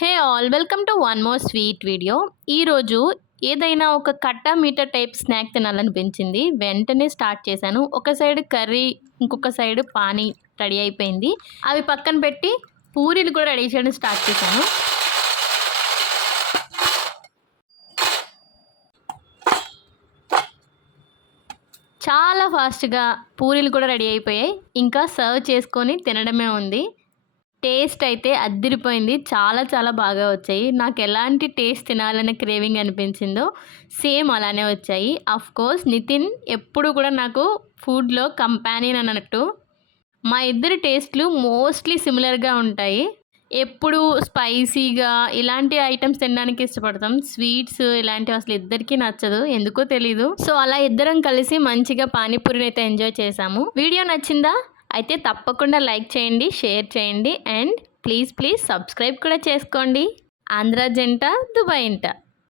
Hey all welcome to one more sweet video. ఈరోజు ఏదైనా ఒక కట్టా మీఠా టైప్ స్నాక్ తినాలనిపించింది. వెంటనే స్టార్ట్ చేశాను. ఒక సైడ్ కర్రీ, ఇంకొక సైడ్ పానీ రెడీ అయిపోయింది. అవి పక్కన పెట్టి పూరీలు కూడా రెడీ చేయడం స్టార్ట్ చేశాను. చాలా ఫాస్ట్గా పూరీలు కూడా రెడీ అయిపోయాయి. ఇంకా సర్వ్ చేసుకొని తినడమే ఉంది. టేస్ట్ అయితే అద్దిరిపోయింది. చాలా చాలా బాగా వచ్చాయి. నాకు ఎలాంటి టేస్ట్ తినాలనే క్రేవింగ్ అనిపించిందో సేమ్ అలానే వచ్చాయి. కోర్స్ నితిన్ ఎప్పుడు కూడా నాకు ఫుడ్లో కంపానియన్ అన్నట్టు. మా ఇద్దరి టేస్ట్లు మోస్ట్లీ సిమిలర్గా ఉంటాయి. ఎప్పుడు స్పైసీగా ఇలాంటి ఐటమ్స్ తినడానికి ఇష్టపడతాం. స్వీట్స్ ఇలాంటివి అసలు ఇద్దరికీ నచ్చదు, ఎందుకో తెలీదు. సో అలా ఇద్దరం కలిసి మంచిగా పానీపూరిని అయితే ఎంజాయ్ చేసాము. వీడియో నచ్చిందా? అయితే తప్పకుండా లైక్ చేయండి, షేర్ చేయండి అండ్ ప్లీజ్ సబ్స్క్రైబ్ కూడా చేసుకోండి. ఆంధ్ర జంట దుబాయ్ ఇంట.